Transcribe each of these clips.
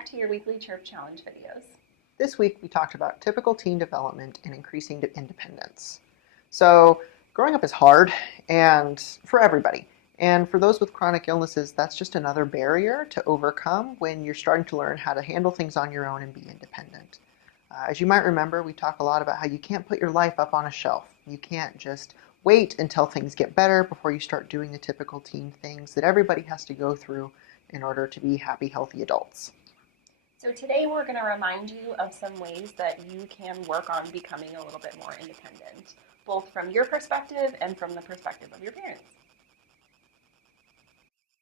back to your weekly Chirp Challenge videos. This week we talked about typical teen development and increasing independence. So growing up is hard and for everybody. And for those with chronic illnesses, that's just another barrier to overcome when you're starting to learn how to handle things on your own and be independent. As you might remember, we talk a lot about how you can't put your life up on a shelf. You can't just wait until things get better before you start doing the typical teen things that everybody has to go through in order to be happy, healthy adults. So today we're going to remind you of some ways that you can work on becoming a little bit more independent, both from your perspective and from the perspective of your parents.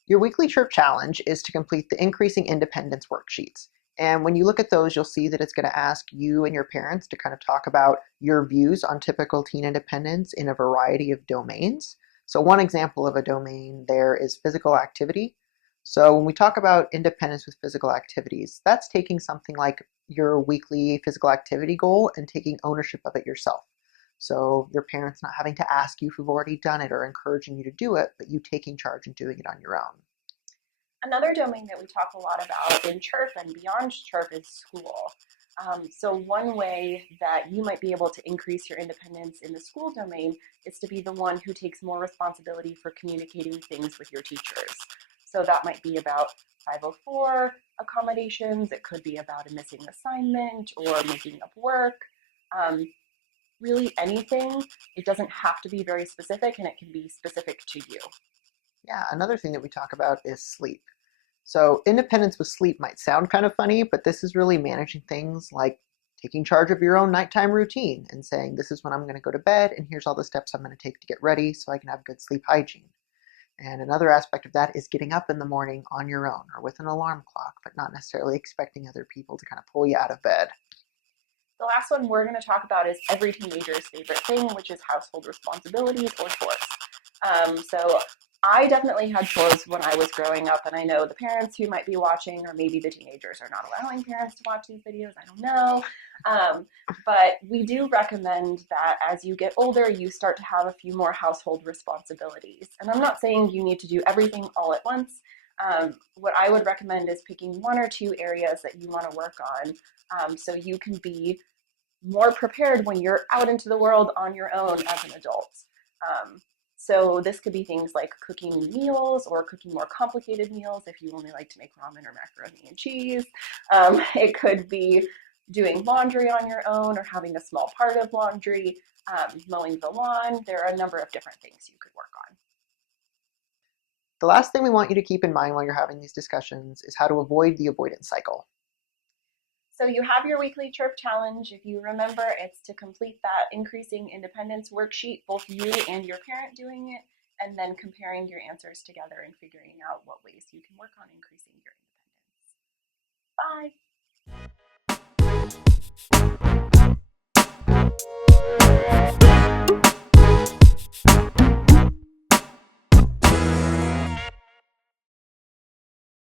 Your weekly Chirp challenge is to complete the Increasing Independence worksheets. And when you look at those, you'll see that it's going to ask you and your parents to kind of talk about your views on typical teen independence in a variety of domains. So one example of a domain there is physical activity. So when we talk about independence with physical activities, that's taking something like your weekly physical activity goal and taking ownership of it yourself. So your parents not having to ask you if you've already done it or encouraging you to do it, but you taking charge and doing it on your own. Another domain that we talk a lot about in Chirp and beyond Chirp is school. So one way that you might be able to increase your independence in the school domain is to be the one who takes more responsibility for communicating things with your teachers. So that might be about 504 accommodations. It could be about a missing assignment or making up work. Really anything. It doesn't have to be very specific, and it can be specific to you. Yeah, another thing that we talk about is sleep. So independence with sleep might sound kind of funny, but this is really managing things like taking charge of your own nighttime routine and saying, this is when I'm going to go to bed, and here's all the steps I'm going to take to get ready so I can have good sleep hygiene. And another aspect of that is getting up in the morning on your own or with an alarm clock, but not necessarily expecting other people to kind of pull you out of bed. The last one we're going to talk about is every teenager's favorite thing, which is household responsibilities or chores. So I definitely had chores when I was growing up, and I know the parents who might be watching, or maybe the teenagers are not allowing parents to watch these videos, I don't know. But we do recommend that as you get older, you start to have a few more household responsibilities. And I'm not saying you need to do everything all at once. What I would recommend is picking one or two areas that you want to work on, so you can be more prepared when you're out into the world on your own as an adult. So this could be things like cooking meals or cooking more complicated meals if you only like to make ramen or macaroni and cheese. It could be doing laundry on your own or having a small part of laundry, mowing the lawn. There are a number of different things you could work on. The last thing we want you to keep in mind while you're having these discussions is how to avoid the avoidance cycle. So you have your weekly Chirp challenge. If you remember, it's to complete that increasing independence worksheet, both you and your parent doing it, and then comparing your answers together and figuring out what ways you can work on increasing your independence. Bye.